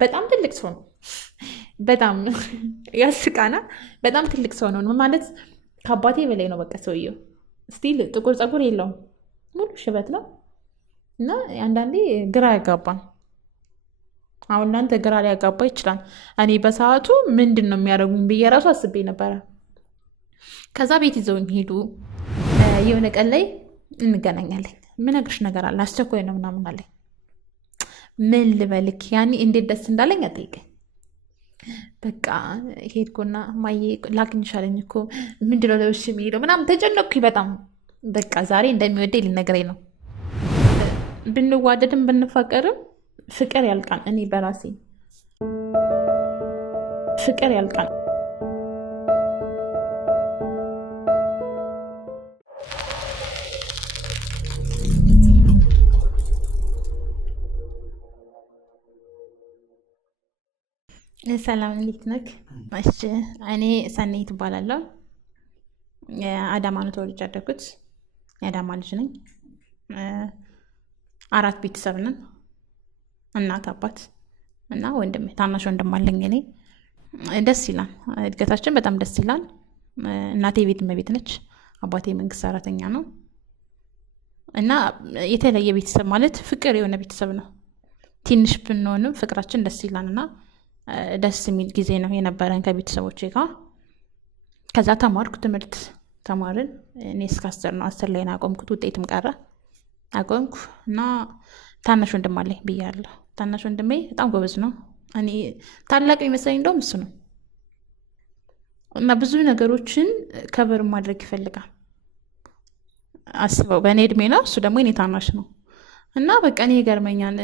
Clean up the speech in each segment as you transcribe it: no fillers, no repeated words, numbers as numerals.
በጣም ትልቅ ሰው ነው። በጣም ያስቃና በጣም ትልቅ ሰው ነው ማለት ከአባቴ በላይ ነው። በቃ ሰውየው ስቲል ጥቁር ፀጉር የለውም፣ ሙሉ ሽበት ነው እና አንዳንዴ ግራ ያጋባል። አሁን እናንተ ግራ ሊያጋባ ይችላል። እኔ በሰዓቱ ምንድን ነው የሚያደርጉኝ ብዬ ራሱ አስቤ ነበረ። ከዛ ቤት ይዘውኝ ሄዱ። የሆነ ቀን ላይ እንገናኛለን፣ ምነግርሽ ነገር አለ አስቸኳይ ነው ምናምን አለኝ። ምን ልበልክ ያኔ እንዴት ደስ እንዳለኝ አጠይቀኝ። በቃ ሄድኩና ማዬ ላግኝሽ አለኝ እኮ ምንድነው ለብሽ የሚሄደው ምናምን ተጨነቅኩኝ በጣም። በቃ ዛሬ እንደሚወደኝ ሊነግረኝ ነው። ብንዋደድም ብንፋቀርም ፍቅር ያልቃል። እኔ በራሴ ፍቅር ያልቃል። ሰላም እንዴት ነህ? እሺ እኔ ሰናይት እባላለሁ። አዳማ ነው ተወልጄ ያደግኩት። የአዳማ ልጅ ነኝ። 4 ቤተሰብ ነን፣ እናት አባት እና ወንድም፣ ታናሽ ወንድም አለኝ። እኔ ደስ ይላል፣ እድገታችን በጣም ደስ ይላል። እናቴ ቤት እመቤት ነች፣ አባቴ መንግስት ሰራተኛ ነው እና የተለየ ቤተሰብ ማለት ፍቅር የሆነ ቤተሰብ ነው። ትንሽ ብንሆንም ፍቅራችን ደስ ይላል እና ደስ የሚል ጊዜ ነው የነበረን ከቤተሰቦቼ ጋር። ከዛ ተማርኩ፣ ትምህርት ተማርን። እኔ እስከ 10 ነው፣ 10 ላይ ነው አቆምኩት። ውጤትም ቀረ አቆምኩ እና ታናሽ ወንድም አለኝ ብያለሁ። ታናሽ ወንድሜ በጣም ጎበዝ ነው። እኔ ታላቅ የሚመስለኝ እንደውም እሱ ነው እና ብዙ ነገሮችን ከበር ማድረግ ይፈልጋል። አስበው በእኔ እድሜ ነው፣ እሱ ደግሞ እኔ ታናሽ ነው እና በቃ እኔ ይገርመኛል።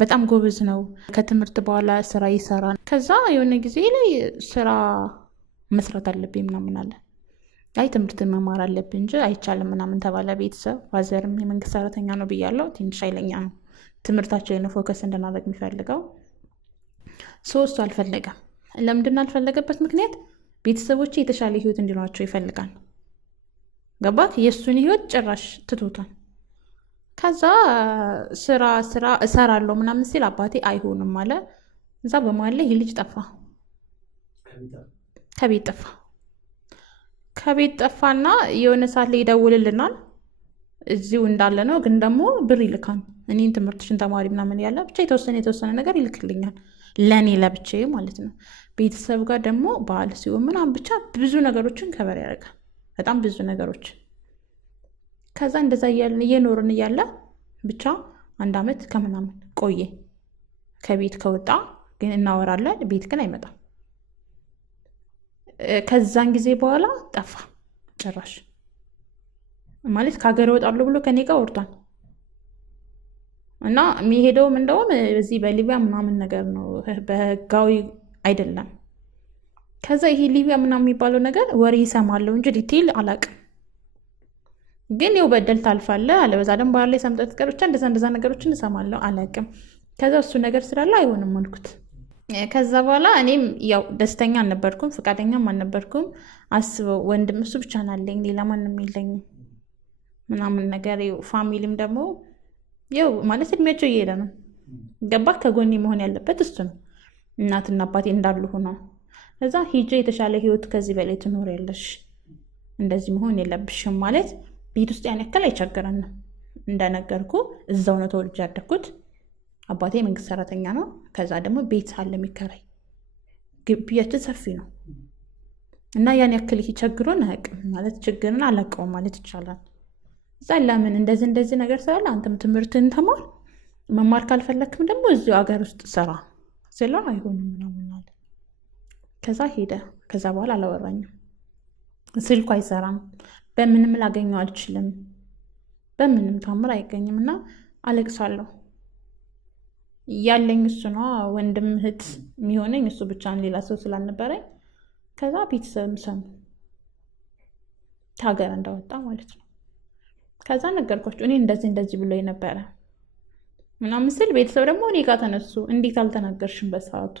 በጣም ጎበዝ ነው። ከትምህርት በኋላ ስራ ይሰራል። ከዛ የሆነ ጊዜ ላይ ስራ መስራት አለብኝ ምናምን አለ። አይ ትምህርት መማር አለብኝ እንጂ አይቻልም ምናምን ተባለ። ቤተሰብ ፋዘርም የመንግስት ሰራተኛ ነው ብያለሁ። ትንሽ ኃይለኛ ነው። ትምህርታቸው ነው ፎከስ እንድናደርግ የሚፈልገው። እሱ አልፈለገም። ለምንድን አልፈለገበት ምክንያት ቤተሰቦች የተሻለ ህይወት እንዲኖራቸው ይፈልጋል። ገባት? የእሱን ህይወት ጭራሽ ትቶታል። ከዛ ስራ እሰራለሁ ምናምን ሲል አባቴ አይሆንም አለ። እዛ በመሀል ላይ ይህ ልጅ ጠፋ፣ ከቤት ጠፋና የሆነ ሰዓት ላይ ይደውልልናል። እዚሁ እንዳለ ነው ግን ደግሞ ብር ይልካል። እኔን ትምህርትሽን ተማሪ ምናምን ያለ ብቻ የተወሰነ ነገር ይልክልኛል፣ ለእኔ ለብቼ ማለት ነው። ቤተሰብ ጋር ደግሞ በዓል ሲሆን ምናምን ብቻ ብዙ ነገሮችን ከበር ያደርጋል፣ በጣም ብዙ ነገሮችን። ከዛ እንደዛ እየኖርን እያለ ብቻ 1 ዓመት ከምናምን ቆየ። ከቤት ከወጣ ግን እናወራለን፣ ቤት ግን አይመጣም። ከዛን ጊዜ በኋላ ጠፋ ጭራሽ። ማለት ከሀገር እወጣለሁ ብሎ ከኔ ጋር ወርዷል እና የሚሄደውም እንደውም በዚህ በሊቢያ ምናምን ነገር ነው፣ በህጋዊ አይደለም። ከዛ ይሄ ሊቢያ ምናምን የሚባለው ነገር ወሬ ይሰማለሁ እንጂ ዲቴይል አላውቅም። ግን ይኸው በደል ታልፋለህ አለበዛ ደግሞ ባህር ላይ ሰምጠት ቀር ብቻ እንደዛ ነገሮችን እሰማለሁ፣ አላውቅም። ከዛ እሱ ነገር ስላለ አይሆንም አልኩት። ከዛ በኋላ እኔም ያው ደስተኛ አልነበርኩም፣ ፈቃደኛም አልነበርኩም። አስበው ወንድም እሱ ብቻ ናለኝ፣ ሌላ ማንም የለኝም ምናምን ነገር። ፋሚሊም ደግሞ ያው ማለት እድሜያቸው እየሄደ ነው። ገባ? ከጎኔ መሆን ያለበት እሱ ነው። እናትና አባቴ እንዳሉ ሆነው እዛ ሂጄ የተሻለ ህይወት ከዚህ በላይ ትኖሪያለሽ፣ እንደዚህ መሆን የለብሽም ማለት ቤት ውስጥ ያን ያክል አይቸግረንም። እንደነገርኩ እዛው ነው ተወልጄ ያደግኩት። አባቴ መንግስት ሰራተኛ ነው። ከዛ ደግሞ ቤት አለ የሚከራይ፣ ግቢያችን ሰፊ ነው እና ያን ያክል ይሄ ቸግሮን አያውቅም ማለት ችግርን አላውቀውም ማለት ይቻላል። እዛ ለምን እንደዚህ ነገር ስላለ አንተም ትምህርትን ተማር፣ መማር ካልፈለክም ደግሞ እዚሁ ሀገር ውስጥ ስራ ስለ አይሆንም ምናምን አለ። ከዛ ሄደ። ከዛ በኋላ አላወራኝም። ስልኩ አይሰራም፣ በምንም ላገኘው አልችልም፣ በምንም ታምር አይገኝም እና አለቅሳለሁ። ያለኝ እሱ ነው፣ ወንድም እህት የሚሆነኝ እሱ ብቻ፣ ሌላ ሰው ስላልነበረኝ። ከዛ ቤተሰብ ሰሙ ከሀገር እንዳወጣ ማለት ነው። ከዛ ነገርኳቸው፣ እኔ እንደዚህ ብሎ ነበረ ምናምን ስል ቤተሰብ ደግሞ እኔ ጋር ተነሱ። እንዴት አልተናገርሽም በሰዓቱ?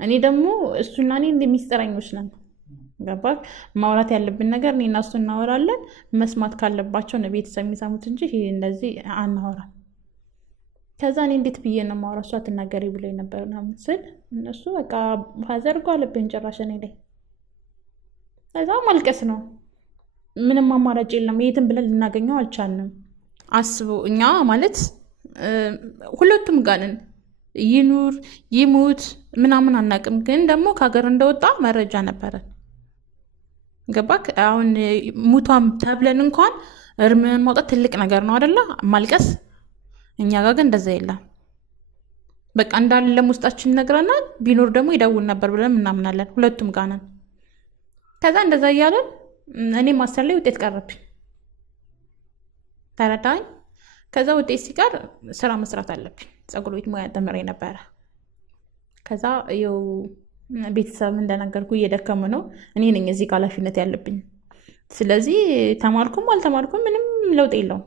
እኔ ደግሞ እሱና እኔ እንደሚስጥረኞች ነን። ገባሽ? ማውራት ያለብን ነገር እኔ እና እሱ እናወራለን። መስማት ካለባቸው ነው ቤተሰብ የሚሰሙት እንጂ ይሄ እንደዚህ አናወራም። ከዛ እኔ እንዴት ብዬ ነው የማወራው እሷ አትናገሪ ብሎኝ ነበር ምናምን ስል እነሱ በቃ ፋዘር እኮ አለብኝ ጭራሽ እኔ ላይ። ከዛ ማልቀስ ነው፣ ምንም አማራጭ የለም። የትም ብለን ልናገኘው አልቻልንም። አስቡ፣ እኛ ማለት ሁለቱም ጋር ነን። ይኑር ይሙት ምናምን አናቅም፣ ግን ደግሞ ከሀገር እንደወጣ መረጃ ነበረን። ገባክ? አሁን ሙቷም ተብለን እንኳን እርምን ማውጣት ትልቅ ነገር ነው አደላ? ማልቀስ። እኛ ጋር ግን እንደዛ የለም። በቃ እንዳለም ውስጣችን ይነግረናል። ቢኖር ደግሞ ይደውል ነበር ብለን እናምናለን። ሁለቱም ጋር ነን። ከዛ እንደዛ እያለን እኔ ማስተር ላይ ውጤት ቀረብኝ። ተረዳኝ። ከዛ ውጤት ሲቀር ስራ መስራት አለብኝ። ፀጉር ቤት ሙያ ተምሬ ነበረ። ከዛ ይኸው ቤተሰብ እንደነገርኩ እየደከሙ ነው። እኔ ነኝ እዚህ ኃላፊነት ያለብኝ። ስለዚህ ተማርኩም አልተማርኩም ምንም ለውጥ የለውም።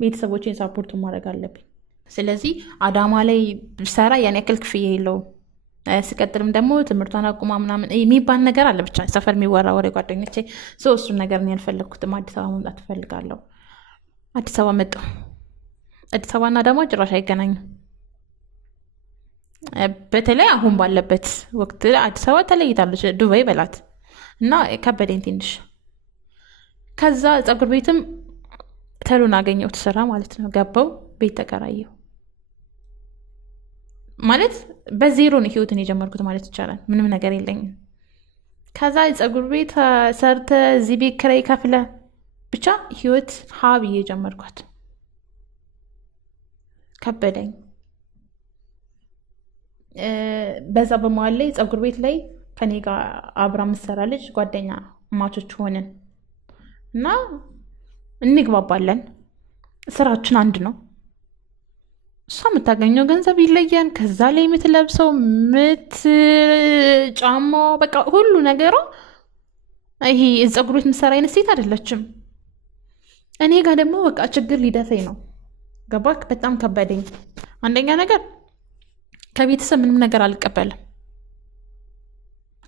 ቤተሰቦችን ሳፖርት ማድረግ አለብኝ። ስለዚህ አዳማ ላይ ብሰራ ያን ያክል ክፍያ የለውም። ስቀጥልም ደግሞ ትምህርቷን አቁማ ምናምን የሚባል ነገር አለ። ብቻ ሰፈር የሚወራ ወሬ ጓደኞቼ እሱን ነገር ነው ያልፈለግኩትም። አዲስ አበባ መምጣት እፈልጋለሁ። አዲስ አበባ መጣሁ። አዲስ አበባና አዳማ ጭራሽ አይገናኙም። በተለይ አሁን ባለበት ወቅት አዲስ አበባ ተለይታለች፣ ዱባይ በላት እና ከበደኝ ትንሽ። ከዛ ፀጉር ቤትም ተሉን አገኘሁት ስራ ማለት ነው። ገባው፣ ቤት ተከራየሁ። ማለት በዜሮ ነው ህይወትን የጀመርኩት ማለት ይቻላል። ምንም ነገር የለኝም። ከዛ ፀጉር ቤት ሰርተ እዚህ ቤት ኪራይ ከፍለ ብቻ ህይወት ሀ ብዬ ጀመርኳት። ከበደኝ። በዛ በመሀል ላይ ፀጉር ቤት ላይ ከኔ ጋር አብራ ምሰራ ልጅ ጓደኛ ማቾች ሆንን እና እንግባባለን። ስራችን አንድ ነው። እሷ የምታገኘው ገንዘብ ይለያል። ከዛ ላይ የምትለብሰው ጫማው በቃ ሁሉ ነገሯ ይሄ ፀጉር ቤት ምሰራ አይነት ሴት አይደለችም። እኔ ጋር ደግሞ በቃ ችግር ሊደፈኝ ነው። ገባክ? በጣም ከበደኝ። አንደኛ ነገር ከቤተሰብ ምንም ነገር አልቀበልም።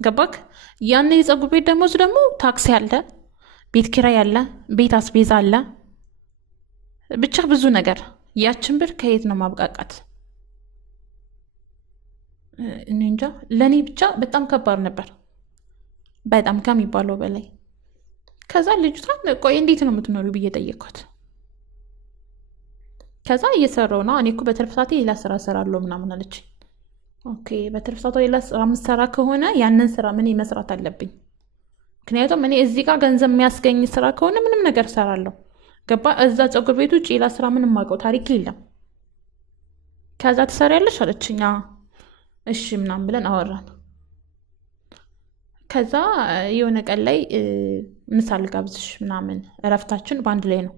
ገባክ? ያን የፀጉር ቤት ደሞዝ ደግሞ ታክሲ አለ፣ ቤት ኪራይ አለ፣ ቤት አስቤዛ አለ፣ ብቻ ብዙ ነገር። ያችን ብር ከየት ነው ማብቃቃት? እኔ እንጃ። ለእኔ ብቻ በጣም ከባድ ነበር፣ በጣም ከሚባለው በላይ። ከዛ ልጅቷን ቆይ እንዴት ነው የምትኖሪው ብዬ ጠየኳት። ከዛ እየሰራው ነው እኔ እኮ በትርፍ ሰዓቴ ሌላ ስራ እሰራለሁ ምናምን አለች። ኦኬ፣ በትርፍ ሰዓቷ ሌላ ስራ የምትሰራ ከሆነ ያንን ስራ ምን መስራት አለብኝ? ምክንያቱም እኔ እዚህ ጋር ገንዘብ የሚያስገኝ ስራ ከሆነ ምንም ነገር እሰራለሁ። ገባ? እዛ ፀጉር ቤት ውጭ ሌላ ስራ ምንም የማውቀው ታሪክ የለም። ከዛ ትሰሪያለሽ አለችኝ። እሺ ምናምን ብለን አወራን። ከዛ የሆነ ቀን ላይ ምሳ ልጋብዝሽ ምናምን፣ እረፍታችን በአንድ ላይ ነው።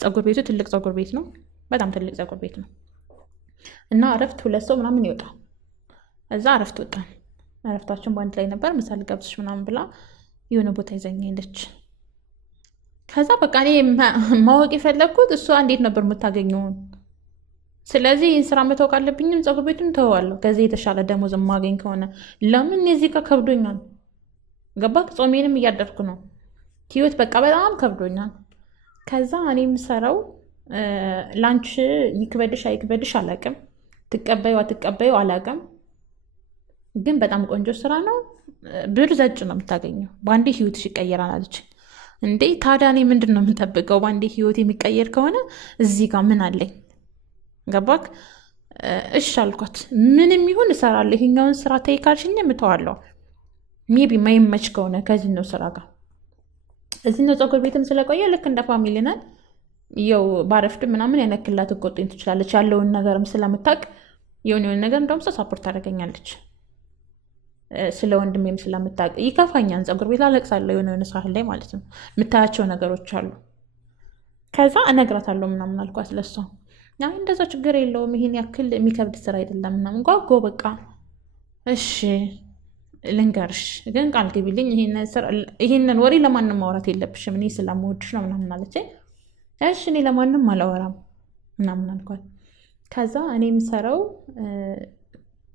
ፀጉር ቤቱ ትልቅ ፀጉር ቤት ነው፣ በጣም ትልቅ ፀጉር ቤት ነው እና እረፍት 2 ሰው ምናምን ይወጣል። እዛ እረፍት ወጣን። እረፍታችን በአንድ ላይ ነበር። ምሳ ልጋብዝሽ ምናምን ብላ የሆነ ቦታ ይዘኝ ሄደች። ከዛ በቃ እኔ ማወቅ የፈለግኩት እሷ እንዴት ነበር የምታገኘውን። ስለዚህ ይህን ስራ መተው ካለብኝም ፀጉር ቤቱን ተወዋለሁ፣ ከዚህ የተሻለ ደሞዝ የማገኝ ከሆነ። ለምን እዚህ ጋር ከብዶኛል። ገባክ? ጾሜንም እያደርኩ ነው። ህይወት በቃ በጣም ከብዶኛል። ከዛ እኔ የምሰራው ላንች ይክበድሽ አይክበድሽ አላቅም፣ ትቀበዩ አትቀበዩ አላቅም፣ ግን በጣም ቆንጆ ስራ ነው። ብር ዘጭ ነው የምታገኘው። በአንዴ ህይወትሽ ይቀየራል አለች። እንዴ ታዲያ እኔ ምንድን ነው የምጠብቀው? በአንዴ ህይወት የሚቀየር ከሆነ እዚህ ጋር ምን አለኝ? ገባክ? እሺ አልኳት። ምንም ይሁን እሰራለሁ። ይሄኛውን ስራ ተይ ካልሽኝ እተዋለሁ። ሜቢ ማይመች ከሆነ ከዚህ ነው ስራ ጋር እዚህ ነው ፀጉር ቤትም ስለቆየ ልክ እንደ ፋሚሊ ነን። ያው ባረፍድ ምናምን ያነክላት ትቆጥኝ ትችላለች። ያለውን ነገርም ስለምታውቅ የሆነ ነገር እንደውም ሳፖርት ታደርገኛለች። ስለ ወንድሜም ስለምታውቅ ይከፋኛል። ፀጉር ቤት አለቅሳለሁ የሆነ ሰዓት ላይ ማለት ነው። የምታያቸው ነገሮች አሉ። ከዛ እነግራታለሁ ምናምን አልኳት ለሷ። አይ እንደዛ ችግር የለውም ይሄን ያክል የሚከብድ ስራ አይደለም ምናምን። ጓጎ በቃ እሺ ልንገርሽ፣ ግን ቃል ግቢልኝ ይሄንን ወሬ ለማንም ማውራት የለብሽም እኔ ስለምወድሽ ነው ምናምን አለችኝ። እሺ እኔ ለማንም አላወራም ምናምን አልኳት። ከዛ እኔ የምሰራው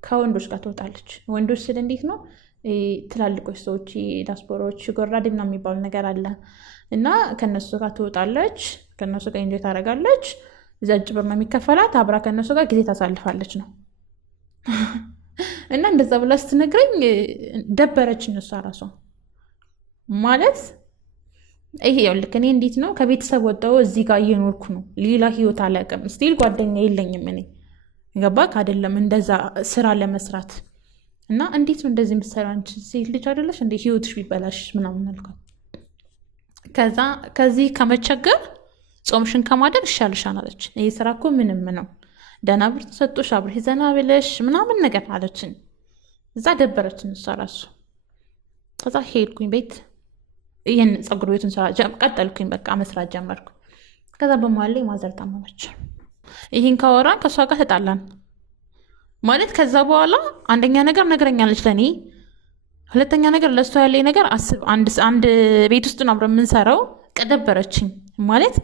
ከወንዶች ጋር ትወጣለች። ወንዶች ስል እንዴት ነው ትላልቆች ሰዎች፣ ዲያስፖራዎች፣ ጎራዴ ምናምን የሚባሉ ነገር አለ እና ከነሱ ጋር ትወጣለች። ከነሱ ጋር እንዴት ታደርጋለች? ዘጭ ብር ነው የሚከፈላት። አብራ ከእነሱ ጋር ጊዜ ታሳልፋለች ነው እና እንደዛ ብላ ስትነግረኝ ደበረችኝ። እሷ ራሷ ማለት ይሄ ልክ እኔ እንዴት ነው ከቤተሰብ ወጣሁ እዚህ ጋር እየኖርኩ ነው። ሌላ ህይወት አላውቅም። ስቲል ጓደኛ የለኝም እኔ ገባክ አይደለም እንደዛ ስራ ለመስራት እና እንዴት ነው እንደዚህ የምትሰራ አንቺ ሴት ልጅ አይደለሽ እንደ ህይወትሽ ቢበላሽ ምናምን አልኳት። ከዛ ከዚህ ከመቸገር ጾምሽን ከማደር ይሻልሻል አለች። ይሄ ስራ እኮ ምንም ነው ደህና ብር ተሰጥቶሽ አብረሽ ዘና ብለሽ ምናምን ነገር አለችኝ። እዛ ደበረችኝ እሷ ራሱ። ከዛ ሄድኩኝ ቤት ይህን ፀጉር ቤቱን ስራ ቀጠልኩኝ። በቃ መስራት ጀመርኩ። ከዛ በመሀል ላይ ማዘር ታመመች። ይህን ካወራን ከእሷ ጋር ተጣላን ማለት። ከዛ በኋላ አንደኛ ነገር ነግረኛለች ለእኔ፣ ሁለተኛ ነገር ለእሷ ያለኝ ነገር አስብ። አንድ ቤት ውስጥ ነው አብረን የምንሰራው። ቀደበረችኝ ማለት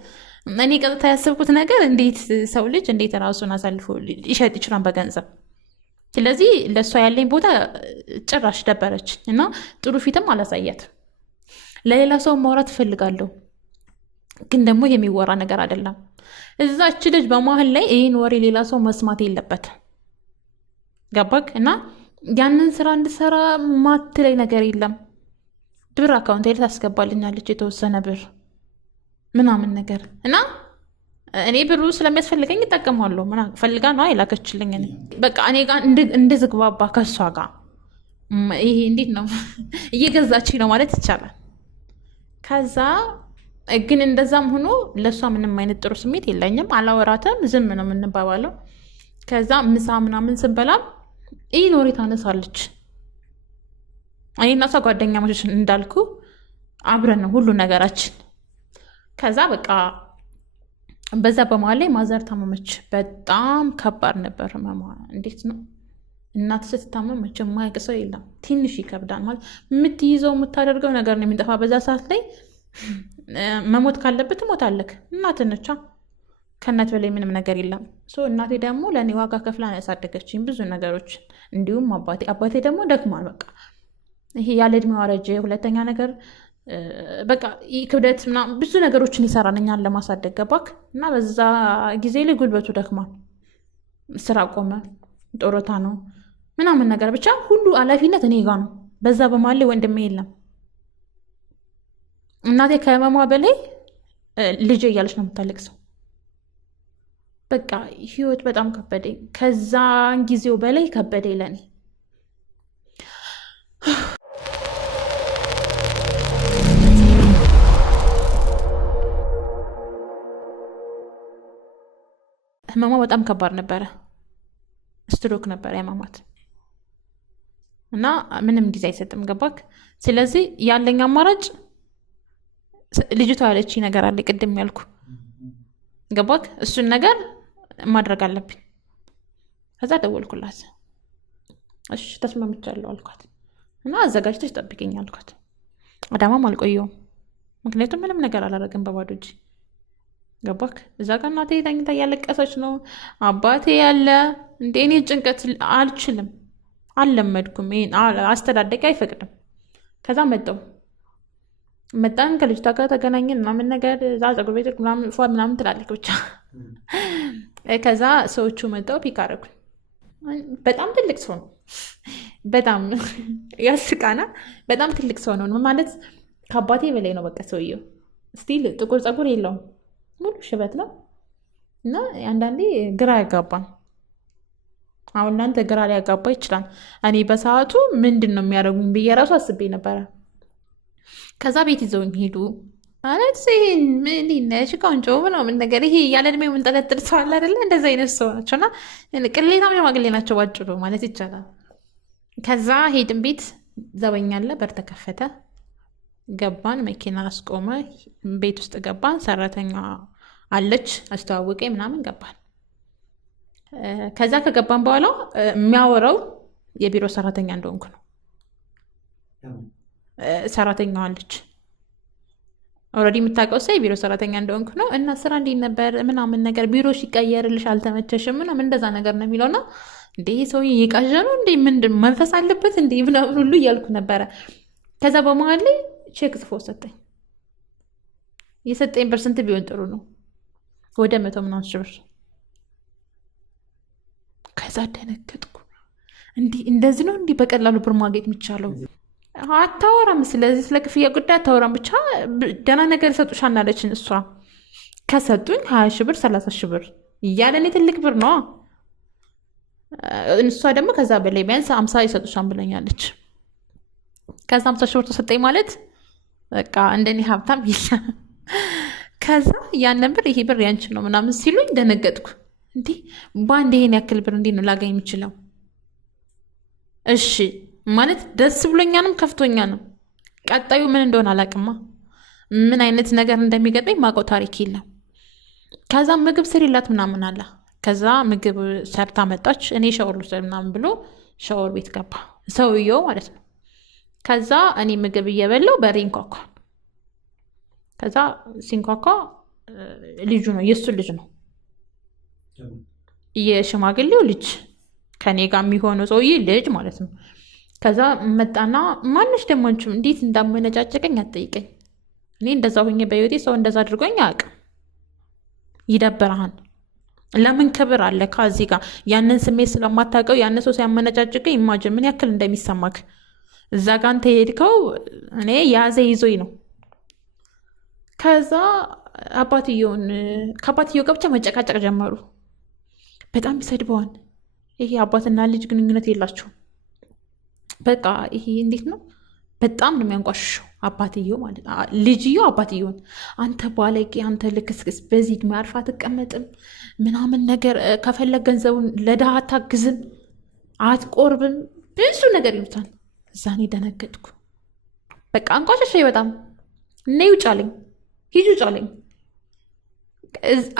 እኔ ቀጥታ ያሰብኩት ነገር እንዴት ሰው ልጅ እንዴት ራሱን አሳልፎ ሊሸጥ ይችላል በገንዘብ። ስለዚህ ለእሷ ያለኝ ቦታ ጭራሽ ደበረች እና ጥሩ ፊትም አላሳያት። ለሌላ ሰው ማውራት እፈልጋለሁ፣ ግን ደግሞ የሚወራ ነገር አይደለም። እዛች ልጅ በመሀል ላይ ይህን ወሬ ሌላ ሰው መስማት የለበት ገባክ? እና ያንን ስራ እንድሰራ ማትለኝ ነገር የለም። ብር አካውንት ላይ ታስገባልኛለች የተወሰነ ብር ምናምን ነገር እና እኔ ብሩ ስለሚያስፈልገኝ ይጠቀማለሁ። ፈልጋ ነው የላከችልኝ። በቃ እኔ ጋር እንድዝግባባ ከሷ ጋር ይሄ እንዴት ነው እየገዛች ነው ማለት ይቻላል። ከዛ ግን እንደዛም ሆኖ ለእሷ ምንም አይነት ጥሩ ስሜት የለኝም። አላወራትም፣ ዝም ነው የምንባባለው። ከዛ ምሳ ምናምን ስንበላም ይህን ወሬ ታነሳለች። እኔና እሷ ጓደኛ ማቾች እንዳልኩ አብረን ነው ሁሉ ነገራችን። ከዛ በቃ በዛ በመሀል ላይ ማዘር ታመመች። በጣም ከባድ ነበር ህመሟ። እንዴት ነው እናት ስትታመም መቼም የማያውቅ ሰው የለም። ትንሽ ይከብዳል ማለት የምትይዘው የምታደርገው ነገር ነው የሚጠፋ። በዛ ሰዓት ላይ መሞት ካለበት ትሞታለህ። እናት ነቻ፣ ከእናት በላይ ምንም ነገር የለም። እናቴ ደግሞ ለእኔ ዋጋ ከፍላ ነው ያሳደገችኝ ብዙ ነገሮች። እንዲሁም አባቴ ደግሞ ደክሟል። በቃ ይሄ ያለ እድሜው አረጀ። ሁለተኛ ነገር በቃ ክብደት ምናምን ብዙ ነገሮችን ይሰራል እኛን ለማሳደግ ገባክ? እና በዛ ጊዜ ላይ ጉልበቱ ደክሟል። ስራ ቆመ፣ ጦሮታ ነው ምናምን ነገር ብቻ ሁሉ ኃላፊነት እኔ ጋ ነው። በዛ በመሀል ላይ ወንድሜ የለም። እናቴ ከህመሟ በላይ ልጅ እያለች ነው የምታለቅሰው። በቃ ህይወት በጣም ከበደኝ። ከዛን ጊዜው በላይ ከበደኝ ለኔ። ህመሟ በጣም ከባድ ነበረ። ስትሮክ ነበር ያማማት እና ምንም ጊዜ አይሰጥም ገባክ? ስለዚህ ያለኝ አማራጭ ልጅቷ ያለች ነገር አለ ቅድም ያልኩ ገባክ? እሱን ነገር ማድረግ አለብኝ። ከዛ ደወልኩላት። እሺ ተስማምቻለሁ አልኳት እና አዘጋጅተሽ ጠብቂኝ አልኳት። አዳማም አልቆየውም፣ ምክንያቱም ምንም ነገር አላደረግም በባዶ እጅ ገባክ? እዛ ጋር እናቴ ተኝታ እያለቀሰች ነው። አባቴ ያለ እንደ እኔ ጭንቀት አልችልም፣ አልለመድኩም። አስተዳደቂ አይፈቅድም። ከዛ መጣን ከልጅቷ ጋር ተገናኘን ምናምን ነገር እዛ ፀጉር ቤት ምናምን ትላለች ብቻ። ከዛ ሰዎቹ መጣው ፒክ አደረጉኝ። በጣም ትልቅ ሰው ነው፣ በጣም ያስቃና በጣም ትልቅ ሰው ነው ማለት ከአባቴ በላይ ነው። በቃ ሰውየው ስቲል ጥቁር ፀጉር የለውም፣ ሙሉ ሽበት ነው እና አንዳንዴ ግራ ያጋባል። አሁን እናንተ ግራ ሊያጋባ ይችላል። እኔ በሰዓቱ ምንድን ነው የሚያደርጉኝ ብዬ ራሱ አስቤ ነበረ። ከዛ ቤት ይዘውኝ ሄዱ ማለት ምን ነሽ ቆንጆ ምናምን ነገር ይሄ ያለ እድሜ የምንጠለጥል ሰው አለ አይደለ? እንደዚ አይነት ሰው ናቸው እና ቅሌታም ሽማግሌ ናቸው ባጭሩ ማለት ይቻላል። ከዛ ሄድን፣ ቤት ዘበኛለ፣ በር ተከፈተ፣ ገባን፣ መኪና አስቆመ፣ ቤት ውስጥ ገባን። ሰራተኛ አለች አስተዋወቀኝ ምናምን ገባን። ከዛ ከገባን በኋላ የሚያወራው የቢሮ ሰራተኛ እንደሆንኩ ነው። ሰራተኛዋ አለች ኦልሬዲ የምታውቀው ሰው የቢሮ ሰራተኛ እንደሆንኩ ነው። እና ስራ እንዴት ነበር ምናምን ነገር፣ ቢሮ ሲቀየርልሽ አልተመቸሽም ምናምን እንደዛ ነገር ነው የሚለውና እንዴ ሰውዬ እየቃዠ ነው እንዴ ምንድን መንፈስ አለበት እንዴ ምናምን ሁሉ እያልኩ ነበረ። ከዛ በመሀል ላይ ቼክ ጽፎ ሰጠኝ። የሰጠኝ ፐርሰንት ቢሆን ጥሩ ነው፣ ወደ 100 ምናምን ሺህ ብር ከዛ ደነገጥኩ። እንዲህ እንደዚህ ነው እንዲህ በቀላሉ ብር ማግኘት የሚቻለው? አታወራም፣ ስለዚህ ስለ ክፍያ ጉዳይ አታወራም፣ ብቻ ደህና ነገር ይሰጡሻል አለችን እሷ። ከሰጡኝ 20 ሺህ ብር 30 ሺህ ብር እያለ እኔ ትልቅ ብር ነው። እሷ ደግሞ ከዛ በላይ ቢያንስ 50 ይሰጡሻል ብለኛለች። ከዛ 50 ሺህ ብር ተሰጠኝ ማለት በቃ እንደኔ ሀብታም የለም። ከዛ ያንን ብር ይሄ ብር ያንቺ ነው ምናምን ሲሉኝ ደነገጥኩ። እንዲህ በአንድ ይሄን ያክል ብር እንዴት ነው ላገኝ የምችለው? እሺ ማለት ደስ ብሎኛንም ከፍቶኛ ነው። ቀጣዩ ምን እንደሆነ አላቅማ። ምን አይነት ነገር እንደሚገጥመኝ ማውቀው ታሪክ የለም። ከዛ ምግብ ስሪላት ምናምን አለ። ከዛ ምግብ ሰርታ መጣች። እኔ ሻወር ልውሰድ ምናምን ብሎ ሻወር ቤት ገባ ሰውየው ማለት ነው። ከዛ እኔ ምግብ እየበላው በሬ እንኳኳ። ከዛ ሲንኳኳ ልጁ ነው፣ የእሱ ልጅ ነው፣ የሽማግሌው ልጅ ከኔ ጋር የሚሆነው ሰውዬ ልጅ ማለት ነው። ከዛ መጣና ማነሽ ደግሞ አንቺም እንዴት እንዳመነጫጨቀኝ አትጠይቀኝ። እኔ እንደዛ ሁኜ በህይወቴ ሰው እንደዛ አድርጎኝ አያውቅም። ይደብርሃን። ለምን ክብር አለ ከዚህ ጋር ያንን ስሜት ስለማታውቀው ያንን ሰው ሲያመነጫጭቀኝ ኢማጅን ምን ያክል እንደሚሰማክ። እዛ ጋር አንተ ሄድከው እኔ ያዘ ይዞኝ ነው። ከዛ ከአባትየው ጋር ብቻ መጨቃጨቅ ጀመሩ። በጣም ይሰድበዋል። ይሄ አባትና ልጅ ግንኙነት የላቸውም። በቃ ይሄ እንዴት ነው? በጣም ነው የሚያንቋሽሸው አባትየው ማለት ልጅየው አባትየውን፣ አንተ ባለጌ፣ አንተ ልክስክስ፣ በዚህ ዕድሜ አርፋ አትቀመጥም ምናምን ነገር፣ ከፈለግ ገንዘቡን ለድሃ አታግዝም፣ አትቆርብም፣ ብዙ ነገር ይሉታል። እዛኔ ደነገጥኩ። በቃ አንቋሸሸኝ በጣም። እኔ ውጫለኝ፣ ሂጂ ውጫለኝ።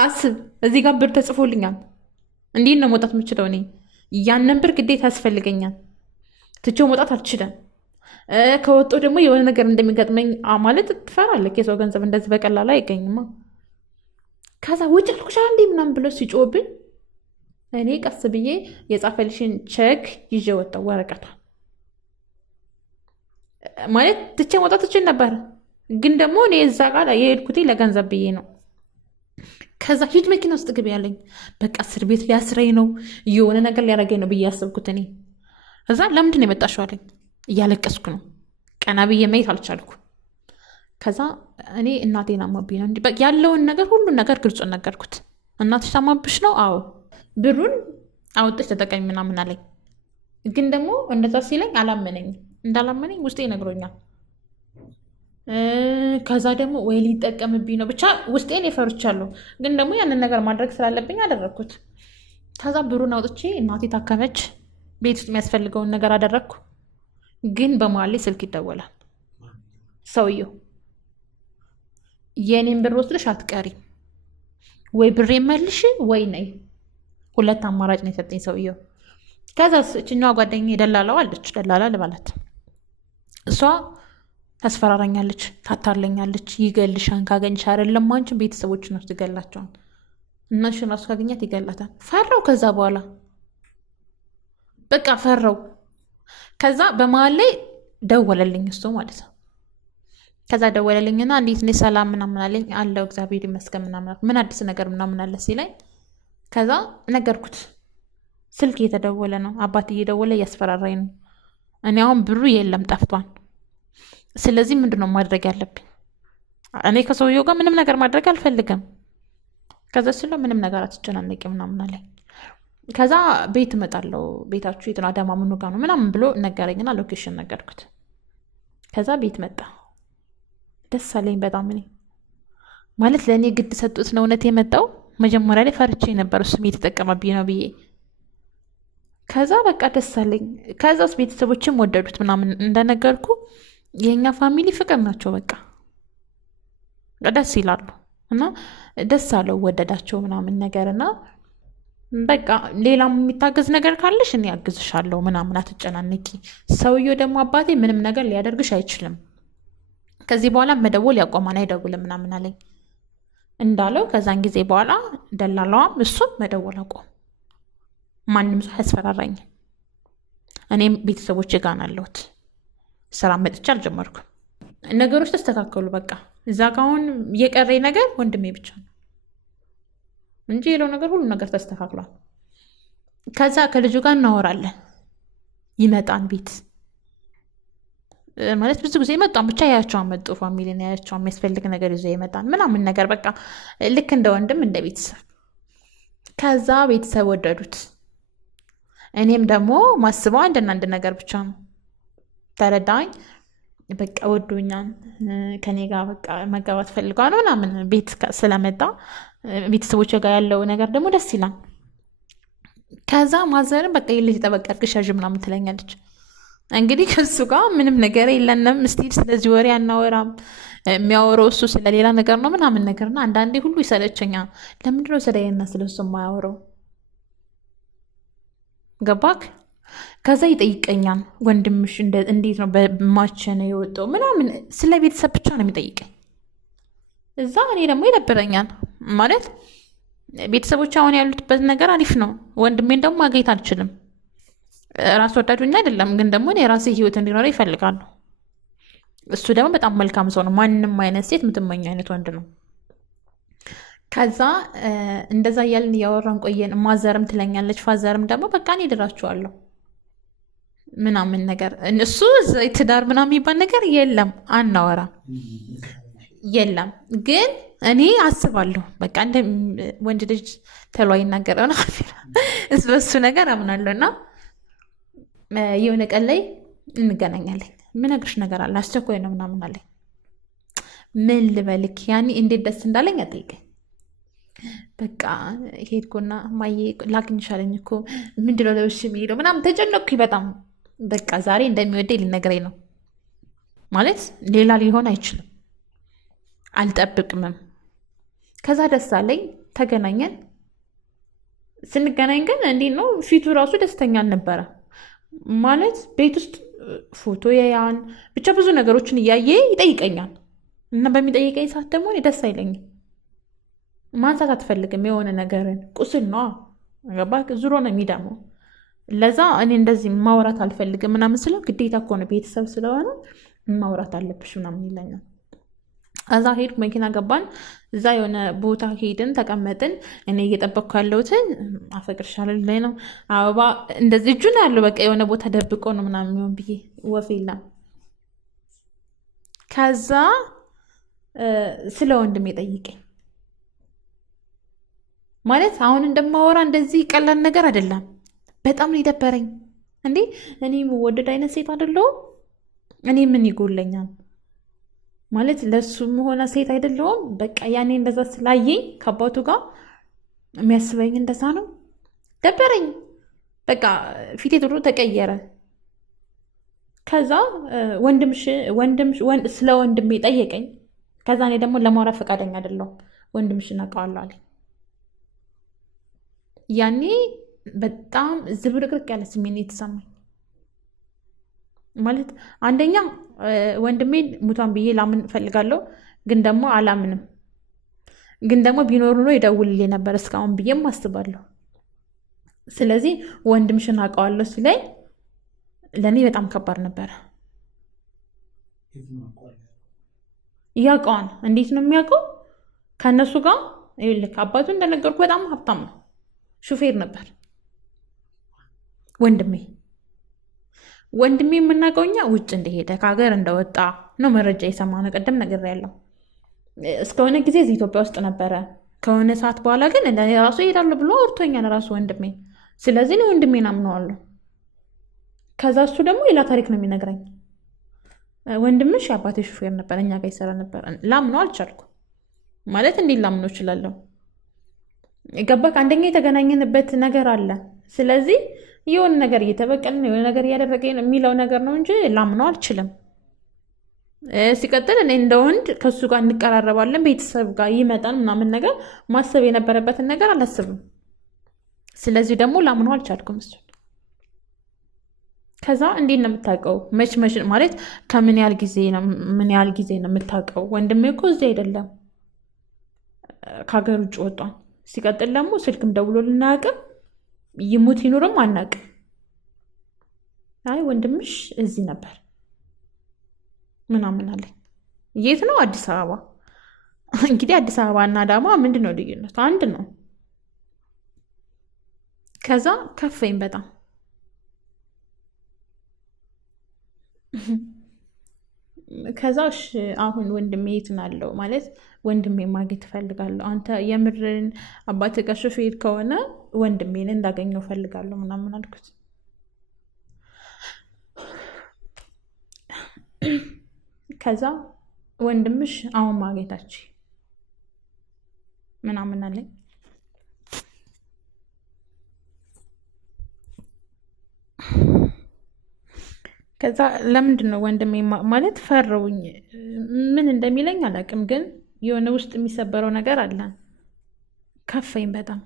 አስብ፣ እዚህ ጋር ብር ተጽፎልኛል። እንዲህ ነው መውጣት የምችለው እኔ። ያንን ብር ግዴታ ያስፈልገኛል። ትቼው መውጣት አልችልም። ከወጣሁ ደግሞ የሆነ ነገር እንደሚገጥመኝ ማለት ትፈራለህ። የሰው ገንዘብ እንደዚህ በቀላሉ አይገኝማ። ከዛ ውጭ ልኩሻ እንዴ ምናምን ብሎ ሲጮህብኝ እኔ ቀስ ብዬ የጻፈልሽን ቼክ ይዤ ወጣሁ። ወረቀቷ ማለት ትቼ መውጣት ትችል ነበር፣ ግን ደግሞ እኔ እዛ ጋር የሄድኩት ለገንዘብ ብዬ ነው። ከዛ ሂድ መኪና ውስጥ ግቢ ያለኝ። በቃ እስር ቤት ሊያስረኝ ነው የሆነ ነገር ሊያደርገኝ ነው ብዬ ያሰብኩት እኔ። እዛ ለምንድን ነው የመጣሽው አለኝ። እያለቀስኩ ነው፣ ቀና ብዬ ማየት አልቻልኩ። ከዛ እኔ እናቴን አሞብኝ ነው እንዲህ ያለውን ነገር ሁሉን ነገር ግልጹን ነገርኩት። እናትሽ ታማብሽ ነው? አዎ። ብሩን አውጥተሽ ተጠቀሚ ምናምን አለኝ። ግን ደግሞ እንደዛ ሲለኝ አላመነኝ። እንዳላመነኝ ውስጤ ይነግሮኛል። ከዛ ደግሞ ወይ ሊጠቀምብኝ ነው ብቻ ውስጤን የፈርቻለሁ። ግን ደግሞ ያንን ነገር ማድረግ ስላለብኝ አደረግኩት። ከዛ ብሩን አውጥቼ እናቴ ታከመች፣ ቤት ውስጥ የሚያስፈልገውን ነገር አደረግኩ። ግን በመሀል ላይ ስልክ ይደወላል። ሰውየው የኔን ብር ወስደሽ አትቀሪ፣ ወይ ብሬ መልሽ ወይ ነይ፣ ሁለት አማራጭ ነው የሰጠኝ ሰውየው። ከዛ እችኛዋ ጓደኛዬ ደላላዋ አለች፣ ደላላ ልበላት፣ እሷ ታስፈራራኛለች፣ ታታለኛለች። ይገልሻን ካገኝሽ አይደለም አንቺን ቤተሰቦችን ነው ትገላቸዋል። እናትሽን ራሱ ካገኛት ይገላታል። ፈራው። ከዛ በኋላ በቃ ፈራው። ከዛ በመሀል ላይ ደወለልኝ እሱ ማለት ነው። ከዛ ደወለልኝና እንዴት ነሽ ሰላም ምናምን አለኝ። አለው እግዚአብሔር ይመስገን ምናምን። ምን አዲስ ነገር ምናምን አለ ሲለኝ ከዛ ነገርኩት። ስልክ እየተደወለ ነው፣ አባት እየደወለ እያስፈራራኝ ነው። እኔ አሁን ብሩ የለም ጠፍቷል። ስለዚህ ምንድነው ማድረግ ያለብኝ? እኔ ከሰውየው ጋር ምንም ነገር ማድረግ አልፈልግም። ከዛ ስለ ምንም ነገር አትጨናነቂ ምናምን አለኝ። ከዛ ቤት እመጣለሁ፣ ቤታችሁ የት ነው? አዳማ ምኑ ጋር ነው ምናምን ብሎ ነገረኝና ሎኬሽን ነገርኩት። ከዛ ቤት መጣ። ደስ አለኝ በጣም። እኔ ማለት ለእኔ ግድ ሰጡት ነው እውነት የመጣው። መጀመሪያ ላይ ፈርቼ ነበር እሱም እየተጠቀመብኝ ነው ብዬ። ከዛ በቃ ደስ አለኝ። ከዛስ ቤተሰቦችም ወደዱት ምናምን። እንደነገርኩ የእኛ ፋሚሊ ፍቅር ናቸው። በቃ ደስ ይላሉ እና ደስ አለው፣ ወደዳቸው ምናምን ነገር እና በቃ ሌላም የሚታገዝ ነገር ካለሽ እኔ ያግዝሻለሁ ምናምን፣ አትጨናነቂ። ሰውየው ደግሞ አባቴ ምንም ነገር ሊያደርግሽ አይችልም፣ ከዚህ በኋላ መደወል ያቆማል፣ አይደውልም ምናምን አለኝ እንዳለው። ከዛን ጊዜ በኋላ ደላላዋም እሱም መደወል አቆም። ማንም ሰው ያስፈራራኝ። እኔም ቤተሰቦች ጋር ናለሁት፣ ስራ መጥቼ አልጀመርኩም። ነገሮች ተስተካከሉ። በቃ እዛ ጋ አሁን የቀረኝ ነገር ወንድሜ ብቻ ነው እንጂ የለው ነገር ሁሉ ነገር ተስተካክሏል። ከዛ ከልጁ ጋር እናወራለን። ይመጣን ቤት ማለት ብዙ ጊዜ መጣን ብቻ ያያቸዋን መጡ ፋሚሊን ያያቸዋን የሚያስፈልግ ነገር ይዞ ይመጣን ምናምን ነገር በቃ ልክ እንደ ወንድም እንደ ቤተሰብ። ከዛ ቤተሰብ ወደዱት። እኔም ደግሞ ማስበው አንድና አንድ ነገር ብቻ ነው። ተረዳኝ። በቃ ወዶኛል፣ ከኔ ጋር በቃ መጋባት ፈልገዋል ምናምን ቤት ስለመጣ ቤተሰቦች ጋር ያለው ነገር ደግሞ ደስ ይላል። ከዛ ማዘርም በቃ የልጅ ጠበቅ አድርገሽ ያዥ ምናምን ትለኛለች። እንግዲህ ከሱ ጋር ምንም ነገር የለንም። ስቲል ስለዚህ ወሬ አናወራም። የሚያወራው እሱ ስለሌላ ነገር ነው ምናምን ነገርና አንዳንዴ ሁሉ ይሰለቸኛል። ለምንድነው ስለየና ስለሱ የማያወራው? ገባክ? ከዛ ይጠይቀኛል። ወንድምሽ እንዴት ነው በማቸ ነው የወጣው ምናምን ስለ ቤተሰብ ብቻ ነው የሚጠይቀኝ። እዛ እኔ ደግሞ ይደብረኛል ማለት ቤተሰቦች አሁን ያሉትበት ነገር አሪፍ ነው። ወንድሜን ደግሞ ማግኘት አልችልም። ራስ ወዳዱኛ አይደለም፣ ግን ደግሞ እኔ የራሴ ህይወት እንዲኖረው ይፈልጋሉ። እሱ ደግሞ በጣም መልካም ሰው ነው። ማንም አይነት ሴት የምትመኘው አይነት ወንድ ነው። ከዛ እንደዛ እያልን እያወራን ቆየን። ማዘርም ትለኛለች፣ ፋዘርም ደግሞ በቃ እኔ እድራችኋለሁ ምናምን ነገር። እሱ ትዳር ምናምን የሚባል ነገር የለም፣ አናወራም፣ የለም። ግን እኔ አስባለሁ በቃ እንደ ወንድ ልጅ ተሎ አይናገር ሆነ በሱ ነገር አምናለሁ። እና የሆነ ቀን ላይ እንገናኛለን። ምነግርሽ ነገር አለ አስቸኳይ ነው ምናምን አለኝ። ምን ልበልክ ያኔ እንዴት ደስ እንዳለኝ አጠይቀኝ። በቃ ሄድኩና ማየ ላግኝሽ አለኝ እኮ ምንድነው ለብሽ የሚሄደው ምናምን ተጨነቅኩኝ በጣም። በቃ ዛሬ እንደሚወደኝ ሊነግረኝ ነው ማለት ሌላ ሊሆን አይችልም። አልጠብቅምም። ከዛ ደስ አለኝ። ተገናኘን። ስንገናኝ ግን እንዴት ነው ፊቱ ራሱ ደስተኛ አልነበረ ማለት ቤት ውስጥ ፎቶ ያያን ብቻ ብዙ ነገሮችን እያየ ይጠይቀኛል። እና በሚጠይቀኝ ሰዓት ደግሞ እኔ ደስ አይለኝም። ማንሳት አትፈልግም የሆነ ነገርን ቁስል ነው ገባ ዙሮ ነው የሚደመው። ለዛ እኔ እንደዚህ ማውራት አልፈልግም ምናምን ስለው ግዴታ እኮ ነው ቤተሰብ ስለሆነ ማውራት አለብሽ ምናምን ይለኛል። እዛ ሄድኩ፣ መኪና ገባን። እዛ የሆነ ቦታ ሄድን፣ ተቀመጥን። እኔ እየጠበቅኩ ያለሁትን አፈቅርሻለሁ ላይ ነው አበባ እንደዚህ እጁ ነው ያለው። በቃ የሆነ ቦታ ደብቆ ነው ምናምን የሚሆን ብዬ ወፍ የለም። ከዛ ስለ ወንድሜ ጠይቀኝ ማለት አሁን እንደማወራ እንደዚህ ቀላል ነገር አይደለም። በጣም ነው የደበረኝ። እንዴ እኔ የምወደድ አይነት ሴት አይደለሁም? እኔ ምን ይጎለኛል ማለት ለሱም ሆነ ሴት አይደለሁም። በቃ ያኔ እንደዛ ስላየኝ ከአባቱ ጋር የሚያስበኝ እንደዛ ነው። ደበረኝ። በቃ ፊቴ ጥሩ ተቀየረ። ከዛ ስለ ወንድሜ ጠየቀኝ። ከዛ እኔ ደግሞ ለማውራት ፈቃደኛ አይደለሁም። ወንድምሽን አውቀዋለሁ አለኝ። ያኔ በጣም ዝብርቅርቅ ያለ ስሜት የተሰማኝ ማለት አንደኛ ወንድሜን ሙቷን ብዬ ላምን እፈልጋለሁ፣ ግን ደግሞ አላምንም። ግን ደግሞ ቢኖር ኖሮ ይደውልልኝ ነበር እስካሁን ብዬም አስባለሁ። ስለዚህ ወንድምሽን አውቀዋለሁ ሲለኝ ለእኔ በጣም ከባድ ነበረ። ያውቀዋል። እንዴት ነው የሚያውቀው? ከእነሱ ጋር ይልክ አባቱ እንደነገርኩ በጣም ሀብታም ነው፣ ሹፌር ነበር ወንድሜ የምናውቀው እኛ ውጭ እንደሄደ ከሀገር እንደወጣ ነው መረጃ የሰማነው። ቅድም ነገር ያለው እስከሆነ ጊዜ እዚህ ኢትዮጵያ ውስጥ ነበረ። ከሆነ ሰዓት በኋላ ግን እንደኔ ራሱ እሄዳለሁ ብሎ አውርቶኛል ራሱ ወንድሜ። ስለዚህ ነው ወንድሜን አምነዋለሁ። ከዛ እሱ ደግሞ ሌላ ታሪክ ነው የሚነግረኝ። ወንድምሽ የአባቴ ሹፌር ነበር፣ እኛ ጋር ይሰራ ነበር። ላምነው አልቻልኩም ማለት እንዴት ላምነው እችላለሁ? ገባክ? አንደኛ የተገናኘንበት ነገር አለ። ስለዚህ የሆነ ነገር እየተበቀልን የሆነ ነገር እያደረገ የሚለው ነገር ነው እንጂ ላምነው አልችልም። ሲቀጥል እኔ እንደ ወንድ ከሱ ጋር እንቀራረባለን፣ ቤተሰብ ጋር ይመጣል ምናምን ነገር ማሰብ የነበረበትን ነገር አላስብም። ስለዚህ ደግሞ ላምነው አልቻልኩም እሱን። ከዛ እንዴት ነው የምታውቀው? መች ማለት ከምን ያህል ጊዜ ነው የምታውቀው? ወንድሜ እኮ እዚህ አይደለም ከሀገር ውጭ ወጧን። ሲቀጥል ደግሞ ስልክም ደውሎ ልናያውቅም፣ ይሙት ይኑርም አናውቅም። አይ ወንድምሽ እዚህ ነበር ምናምን አለኝ። የት ነው? አዲስ አበባ። እንግዲህ አዲስ አበባ እና አዳማ ምንድን ነው ልዩነቱ? አንድ ነው። ከዛ ከፈኝ በጣም ከዛ እሺ አሁን ወንድሜ የት ነው ያለው? ማለት ወንድሜ ማግኘት እፈልጋለሁ። አንተ የምርን አባትህ ጋር ሾፌር ከሆነ ወንድሜን እንዳገኘው እፈልጋለሁ ምናምን አልኩት። ከዛ ወንድምሽ አሁን ማግኘታች ምናምን አለኝ። ከዛ ለምንድን ነው ወንድሜ ማለት ፈረውኝ። ምን እንደሚለኝ አላውቅም፣ ግን የሆነ ውስጥ የሚሰበረው ነገር አለ። ከፈኝ በጣም።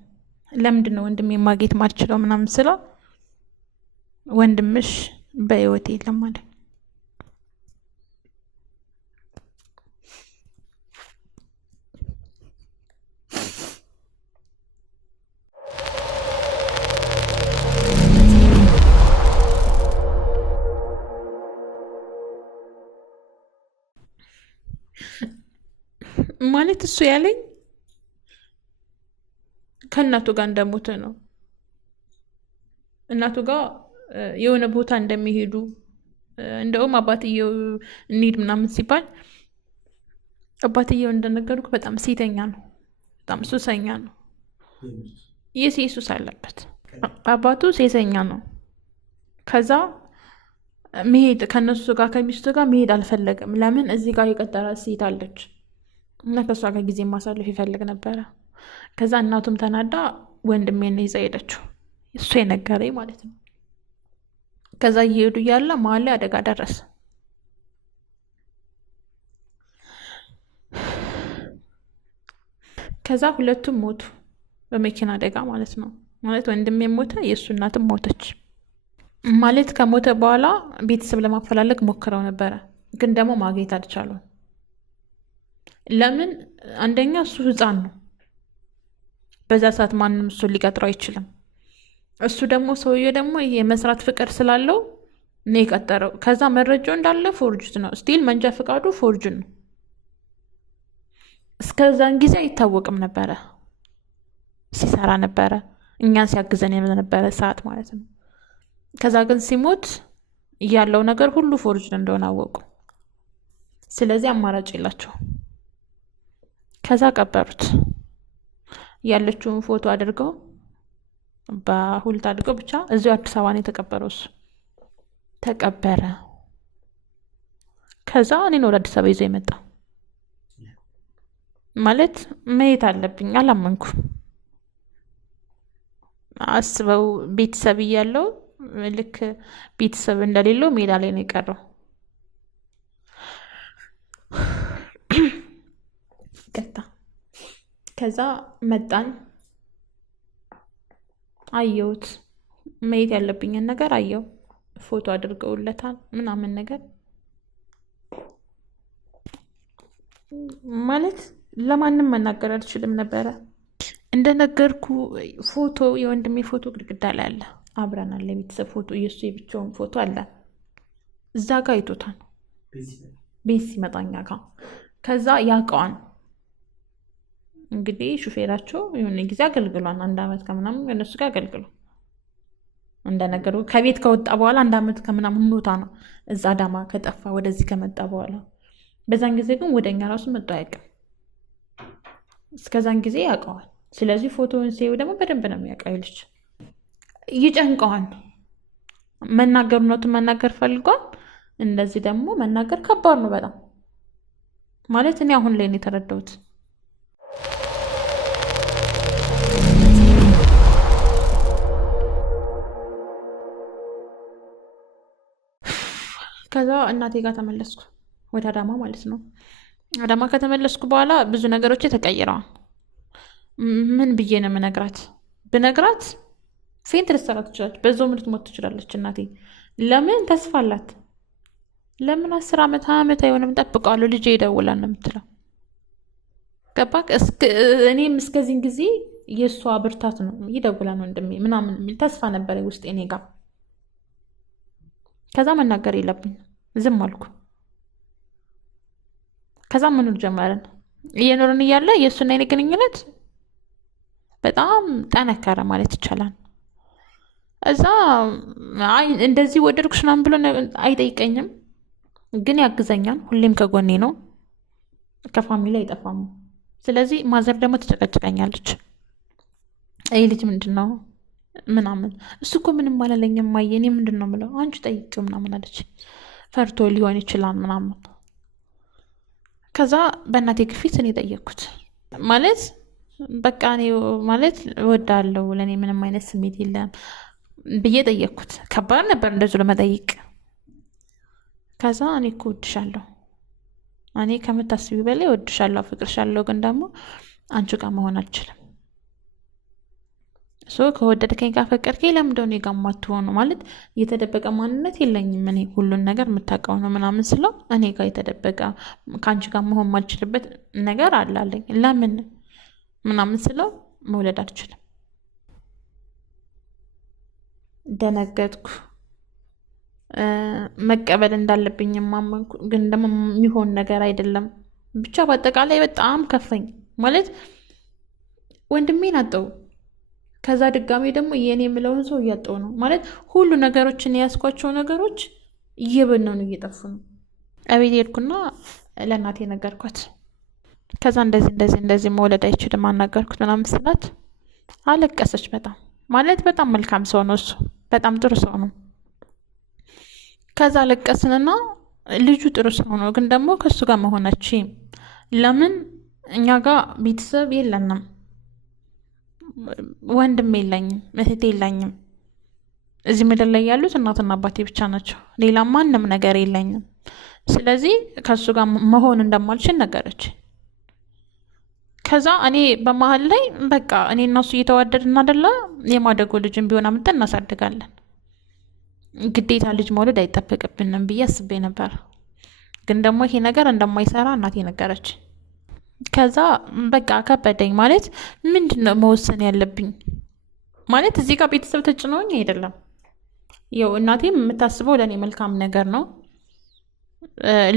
ለምንድን ነው ወንድሜ ማግኘት ማልችለው ምናምን ስለው ወንድምሽ በህይወት የለም ማለት ማለት እሱ ያለኝ ከእናቱ ጋር እንደሞተ ነው። እናቱ ጋር የሆነ ቦታ እንደሚሄዱ እንደውም አባትየው እንሂድ ምናምን ሲባል አባትየው እንደነገርኩ በጣም ሴተኛ ነው፣ በጣም ሱሰኛ ነው። የሴት ሱስ አለበት አባቱ፣ ሴተኛ ነው። ከዛ መሄድ ከነሱ ጋር ከሚስቱ ጋር መሄድ አልፈለገም። ለምን? እዚህ ጋር የቀጠራት ሴት አለች እና ከእሷ ጋር ጊዜ ማሳለፍ ይፈልግ ነበረ። ከዛ እናቱም ተናዳ ወንድሜን ይዛ ሄደችው፣ እሱ የነገረኝ ማለት ነው። ከዛ እየሄዱ እያለ መሀል ላይ አደጋ ደረሰ። ከዛ ሁለቱም ሞቱ በመኪና አደጋ ማለት ነው። ማለት ወንድሜ ሞተ፣ የእሱ እናትም ሞተች። ማለት ከሞተ በኋላ ቤተሰብ ለማፈላለግ ሞክረው ነበረ፣ ግን ደግሞ ማግኘት አልቻሉም። ለምን? አንደኛ እሱ ህፃን ነው፣ በዛ ሰዓት ማንም እሱን ሊቀጥረው አይችልም። እሱ ደግሞ ሰውዬው ደግሞ የመስራት ፍቅር ስላለው ነው የቀጠረው። ከዛ መረጃው እንዳለ ፎርጅት ነው፣ ስቲል መንጃ ፈቃዱ ፎርጅ ነው። እስከዛን ጊዜ አይታወቅም ነበረ፣ ሲሰራ ነበረ፣ እኛን ሲያግዘን የነበረ ሰዓት ማለት ነው። ከዛ ግን ሲሞት ያለው ነገር ሁሉ ፎርጅ እንደሆነ አወቁ። ስለዚህ አማራጭ የላቸው። ከዛ ቀበሩት። ያለችውን ፎቶ አድርገው በሁልት አድርገው ብቻ እዚሁ አዲስ አበባ ነው የተቀበረው። እሱ ተቀበረ። ከዛ እኔን ወደ አዲስ አበባ ይዞ የመጣ ማለት መሄድ አለብኝ አላመንኩም። አስበው ቤተሰብ እያለው ልክ ቤተሰብ እንደሌለው ሜዳ ላይ ነው የቀረው። ቀጣ ከዛ መጣን። አየሁት፣ መሄድ ያለብኝን ነገር አየው። ፎቶ አድርገውለታል ምናምን ነገር ማለት ለማንም መናገር አልችልም ነበረ። እንደነገርኩ ፎቶ የወንድሜ ፎቶ ግድግዳ ላይ አለ፣ አብረን አለ። የቤተሰብ ፎቶ የእሱ የብቻውን ፎቶ አለ። እዛ ጋር አይቶታል ቤት ሲመጣኛ ጋር። ከዛ ያውቀዋል እንግዲህ ሹፌራቸው የሆነ ጊዜ አገልግሏል። 1 አመት ከምናምን እነሱ ጋር አገልግሏል። እንደነገሩ ከቤት ከወጣ በኋላ 1 አመት ከምናምን ሞታ ነው እዛ አዳማ ከጠፋ ወደዚህ ከመጣ በኋላ። በዛን ጊዜ ግን ወደኛ ራሱ መጥቶ አያውቅም። እስከዛን ጊዜ ያውቀዋል። ስለዚህ ፎቶውን ሲየው ደግሞ በደንብ ነው የሚያውቀው። ልጅ ይጨንቀዋል። መናገር ነው መናገር ፈልጓል። እንደዚህ ደግሞ መናገር ከባድ ነው በጣም ማለት እኔ አሁን ላይ ነው የተረዳሁት። ከዛ እናቴ ጋር ተመለስኩ ወደ አዳማ ማለት ነው። አዳማ ከተመለስኩ በኋላ ብዙ ነገሮች ተቀይረዋል። ምን ብዬ ነው የምነግራት? ብነግራት ፌንት ልትሰራ ትችላለች፣ በዛው ምርት ሞት ትችላለች እናቴ። ለምን ተስፋ አላት። ለምን 10 ዓመት 20 ዓመት አይሆንም ጠብቀዋለሁ ልጄ ይደውላል ነው የምትለው። ገባክ? እኔም እስከዚህን ጊዜ የእሷ ብርታት ነው ይደውላል ነው እንደሚ ምናምን የሚል ተስፋ ነበረ ውስጥ እኔ ጋር። ከዛ መናገር የለብኝ ዝም አልኩ። ከዛ መኖር ጀመርን። እየኖርን እያለ የእሱና የኔ ግንኙነት በጣም ጠነከረ ማለት ይቻላል። እዛ አይ እንደዚህ ወደድኩሽ ምናምን ብሎ አይጠይቀኝም፣ ግን ያግዘኛል። ሁሌም ከጎኔ ነው። ከፋሚሊ አይጠፋም። ስለዚህ ማዘር ደግሞ ትጨቀጭቀኛለች። ይህ ልጅ ምንድን ነው ምናምን፣ እሱ እኮ ምንም አላለኝም እማዬ፣ እኔ ምንድን ነው የምለው፣ አንቺ ጠይቂው ምናምን አለች። ፈርቶ ሊሆን ይችላል ምናምን። ከዛ በእናቴ ግፊት እኔ ጠየቅኩት። ማለት በቃ እኔ ማለት እወዳለሁ፣ ለእኔ ምንም አይነት ስሜት የለም ብዬ ጠየቅኩት። ከባድ ነበር እንደዚሁ ለመጠይቅ። ከዛ እኔ እኮ እወድሻለሁ፣ እኔ ከምታስቢ በላይ እወድሻለሁ፣ አፍቅርሻለሁ፣ ግን ደግሞ አንቺ ጋር መሆን አልችልም። ከወደድከኝ ካፈቀርከኝ ለምንድነው እኔ ጋር የማትሆኑ? ማለት የተደበቀ ማንነት የለኝም እኔ ሁሉን ነገር የምታውቀው ነው ምናምን ስለው፣ እኔ ጋር የተደበቀ ከአንቺ ጋር መሆን ማልችልበት ነገር አላለኝ ለምን ምናምን ስለው፣ መውለድ አልችልም። ደነገጥኩ። መቀበል እንዳለብኝ ማመንኩ፣ ግን ደግሞ የሚሆን ነገር አይደለም። ብቻ በአጠቃላይ በጣም ከፈኝ። ማለት ወንድሜን አጣው። ከዛ ድጋሜ ደግሞ የኔ የምለውን ሰው እያጣው ነው። ማለት ሁሉ ነገሮችን የያዝኳቸው ነገሮች እየበነኑ እየጠፉ ነው። አቤት ሄድኩና ለእናቴ ነገርኳት። ከዛ እንደዚህ መውለድ አይችልም አናገርኩት ምናምን ስላት አለቀሰች በጣም። ማለት በጣም መልካም ሰው ነው እሱ፣ በጣም ጥሩ ሰው ነው። ከዛ አለቀስንና ልጁ ጥሩ ሰው ነው፣ ግን ደግሞ ከሱ ጋር መሆናችን ለምን እኛ ጋር ቤተሰብ የለንም፣ ወንድም የለኝም፣ እህት የለኝም። እዚህ ምድር ላይ ያሉት እናትና አባቴ ብቻ ናቸው፣ ሌላ ማንም ነገር የለኝም። ስለዚህ ከሱ ጋር መሆን እንደማልችል ነገረች። ከዛ እኔ በመሀል ላይ በቃ እኔ እና እሱ እየተዋደድን አይደለ፣ የማደጎ ልጅን ቢሆን አምጥተን እናሳድጋለን፣ ግዴታ ልጅ መውለድ አይጠበቅብንም ብዬ አስቤ ነበር። ግን ደግሞ ይሄ ነገር እንደማይሰራ እናቴ ነገረች። ከዛ በቃ ከበደኝ። ማለት ምንድነው መወሰን ያለብኝ? ማለት እዚህ ጋር ቤተሰብ ተጭኖኝ አይደለም። ያው እናቴም የምታስበው ለእኔ መልካም ነገር ነው።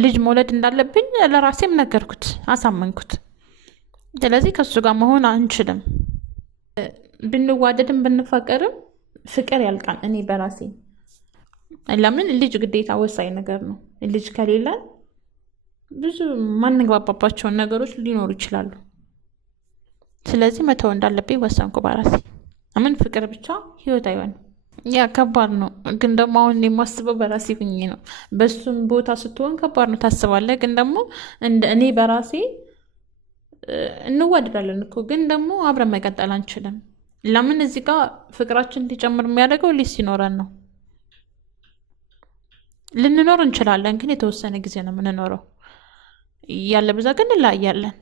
ልጅ መውለድ እንዳለብኝ ለራሴም ነገርኩት፣ አሳመንኩት። ስለዚህ ከሱ ጋር መሆን አንችልም። ብንዋደድም ብንፋቀርም ፍቅር ያልቃል። እኔ በራሴ ለምን ልጅ ግዴታ ወሳኝ ነገር ነው። ልጅ ከሌለን ብዙ ማንግባባባቸውን ነገሮች ሊኖሩ ይችላሉ። ስለዚህ መተው እንዳለብኝ ወሰንኩ በራሴ። ምን ፍቅር ብቻ ህይወት አይሆንም። ያ ከባድ ነው፣ ግን ደግሞ አሁን የማስበው በራሴ ብኜ ነው። በሱም ቦታ ስትሆን ከባድ ነው ታስባለህ። ግን ደግሞ እኔ በራሴ እንዋደዳለን እኮ፣ ግን ደግሞ አብረን መቀጠል አንችልም። ለምን እዚህ ጋር ፍቅራችን እንዲጨምር የሚያደርገው ልጅ ሲኖረን ነው። ልንኖር እንችላለን፣ ግን የተወሰነ ጊዜ ነው የምንኖረው። ያለ ብዛ ግን እንለያያለን።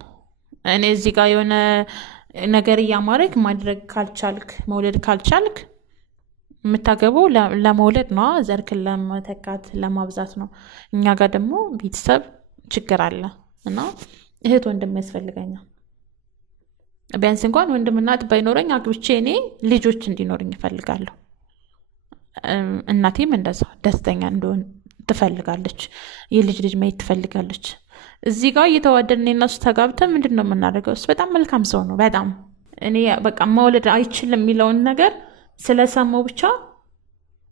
እኔ እዚህ ጋር የሆነ ነገር እያማረክ ማድረግ ካልቻልክ፣ መውለድ ካልቻልክ የምታገበው ለመውለድ ነው፣ ዘርክን ለመተካት ለማብዛት ነው። እኛ ጋር ደግሞ ቤተሰብ ችግር አለ እና እህት ወንድም ያስፈልገኛል። ቢያንስ እንኳን ወንድምና እህት ባይኖረኝ አግብቼ እኔ ልጆች እንዲኖርኝ እፈልጋለሁ። እናቴም እንደዛ ደስተኛ እንደሆን ትፈልጋለች፣ የልጅ ልጅ ማየት ትፈልጋለች። እዚህ ጋር እየተዋደድን እነሱ ተጋብተን ምንድን ነው የምናደርገው? እሱ በጣም መልካም ሰው ነው በጣም። እኔ በቃ መውለድ አይችልም የሚለውን ነገር ስለሰማው ብቻ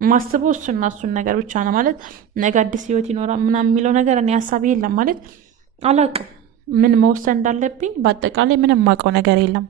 ማስበው እሱን ነገር ብቻ ነው። ማለት ነገ አዲስ ህይወት ይኖራል ምናምን የሚለው ነገር እኔ ሀሳብ የለም። ማለት አላውቅም ምን መወሰን እንዳለብኝ። በአጠቃላይ ምንም ማውቀው ነገር የለም።